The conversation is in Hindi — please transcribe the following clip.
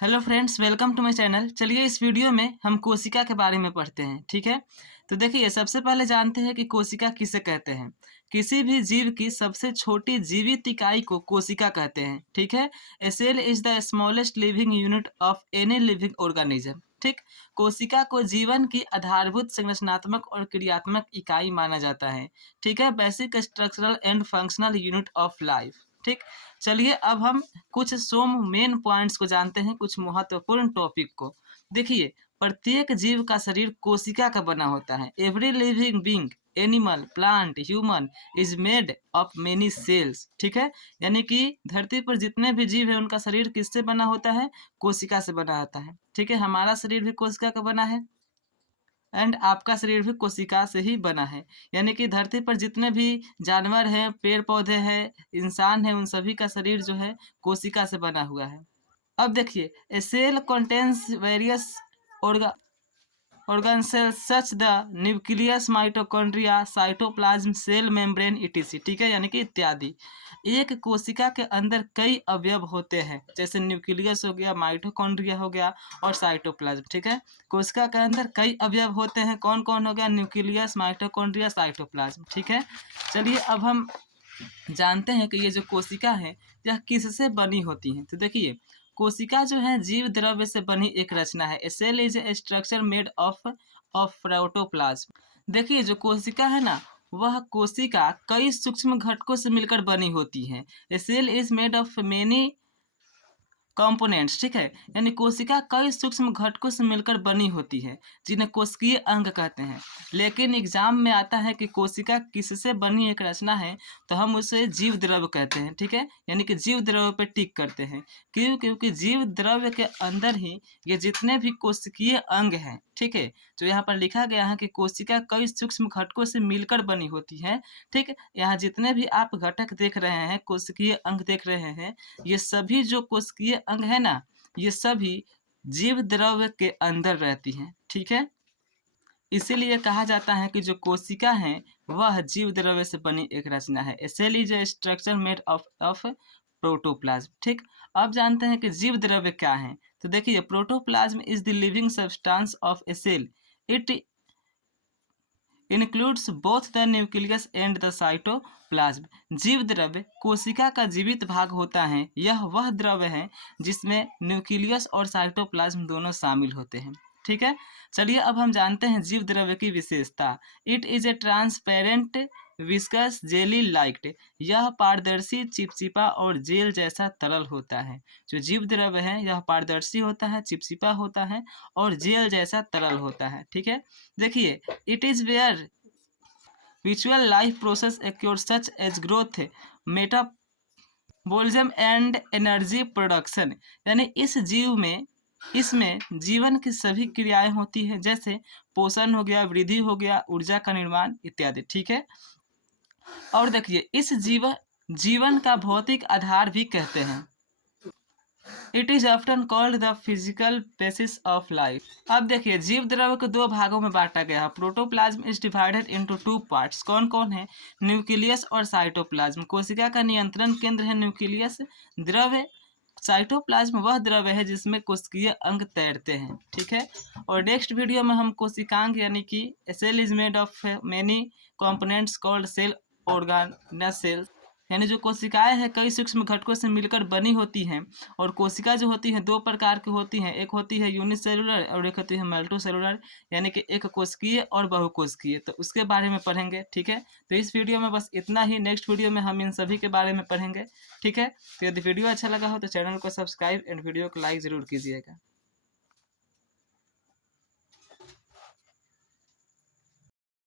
Hello friends, welcome to my channel. चलिए इस वीडियो में हम कोशिका के बारे में पढ़ते हैं। ठीक है, तो देखिए सबसे पहले जानते हैं कि कोशिका किसे कहते हैं। किसी भी जीव की सबसे छोटी जीवित इकाई को कोशिका कहते हैं। ठीक है, a cell is the smallest living unit of any living organism. ठीक, कोशिका को जीवन की आधारभूत संरचनात्मक और क्रियात्मक इकाई माना जाता है। ठीक है, basic structural and functional unit of life. ठीक, चलिए अब हम कुछ सोम मेन पॉइंट्स को जानते हैं, कुछ महत्वपूर्ण टॉपिक को। देखिए, प्रत्येक जीव का शरीर कोशिका का बना होता है। Every living being, animal, plant, human is made of many cells. ठीक है, यानी कि धरती पर जितने भी जीव है उनका शरीर किससे बना होता है? कोशिका से बना होता है। ठीक है, हमारा शरीर भी कोशिका का बना है एंड आपका शरीर भी कोशिका से ही बना है। यानी कि धरती पर जितने भी जानवर हैं, पेड़ पौधे हैं, इंसान हैं, उन सभी का शरीर जो है कोशिका से बना हुआ है। अब देखिए, a cell contains various organ cells such the nucleus, mitochondria, cytoplasm, cell membrane etc. ठीक है, यानी कि इत्यादि। एक कोशिका के अंदर कई अवयव होते हैं, जैसे न्यूक्लियस हो गया, माइटोकॉन्ड्रिया हो गया और साइटोप्लाज्म। ठीक है, कोशिका के अंदर कई अवयव होते हैं। कौन कौन हो गया? Nucleus, mitochondria, cytoplasm. ठीक है, चलिए अब हम जानते हैं कि ये जो कोशिका है यह किससे बनी होती है। तो देखिए, कोशिका जो है जीव द्रव्य से बनी एक रचना है। A cell is a structure made of of protoplasm. देखिए, जो कोशिका है ना, वह कोशिका कई सूक्ष्म घटकों से मिलकर बनी होती है। A cell is made of many components. ठीक है, यानी कोशिका कई सूक्ष्म घटकों से मिलकर बनी होती है, जिन्हें कोशिकीय अंग कहते हैं। लेकिन एग्जाम में आता है कि कोशिका किससे बनी एक रचना है, तो हम उसे जीव द्रव्य कहते हैं। ठीक है, यानी कि जीव द्रव्य पे टिक करते हैं। क्यों? क्योंकि जीव द्रव्य के अंदर ही ये जितने भी कोशिकीय अंग हैं, ठीक है, जो यहाँ पर लिखा गया है कि कोशिका कई सूक्ष्म घटकों से मिलकर बनी होती है। ठीक, यहाँ जितने भी आप घटक देख रहे हैं, कोशिकीय अंग देख रहे हैं, ये सभी जो कोशिकीय अंग है ना, ये सभी जीव द्रव्य के अंदर रहती हैं। ठीक है, इसीलिए कहा जाता है कि जो कोशिका है वह जीव द्रव्य से बनी एक रचना है। A cell is a structure made of protoplasm. ठीक, अब जानते हैं कि जीव द्रव्य क्या है। तो देखिए, protoplasm is the living substance of a cell. It includes both the nucleus and the cytoplasm. जीव द्रव्य कोशिका का जीवित भाग होता है। यह वह द्रव्य है जिसमें न्यूक्लियस और साइटोप्लाज्म दोनों शामिल होते हैं। ठीक है, चलिए अब हम जानते हैं जीव द्रव्य की विशेषता। It is a transparent viscous jelly liked. यह पारदर्शी, चिपचिपा और जेल जैसा तरल होता है। जो जीव द्रव्य है यह पारदर्शी होता है, चिपचिपा होता है और जेल जैसा तरल होता है। ठीक है, देखिए, इट इज वेयर विचुअल life process occur such as growth, metabolism and energy production. यानी इसमें जीवन की सभी क्रियाएं होती हैं, जैसे पोषण हो गया, वृद्धि हो गया, ऊर्जा का निर्माण इत्यादि। ठीक है, और देखिए, इस जीवन का भौतिक आधार भी कहते हैं। It is often called the physical basis of life. अब देखिए, जीव द्रव्य को दो भागों में बांटा गया है। Protoplasm is divided into two parts. कौन कौन है? न्यूक्लियस और साइटोप्लाज्म। कोशिका का नियंत्रण केंद्र है न्यूक्लियस। द्रव्य साइटोप्लाज्म वह द्रव्य है जिसमें कोशिकीय अंग तैरते हैं। ठीक है, और नेक्स्ट वीडियो में हम कोशिकांग यानी कि cell is made of many components called cell organ cell, यानी जो कोशिकाएं हैं कई सूक्ष्म घटकों से मिलकर बनी होती हैं। और कोशिका जो होती है दो प्रकार की होती हैं, एक होती है यूनिसेलुलर और एक होती है मल्टीसेलुलर, यानी कि एक कोशिकीय और बहुकोशिकीय। तो उसके बारे में पढ़ेंगे। ठीक है, तो इस वीडियो में बस इतना ही। नेक्स्ट वीडियो में हम इन सभी के बारे में पढ़ेंगे। ठीक है, तो यदि वीडियो अच्छा लगा हो तो चैनल को सब्सक्राइब एंड वीडियो को लाइक ज़रूर कीजिएगा।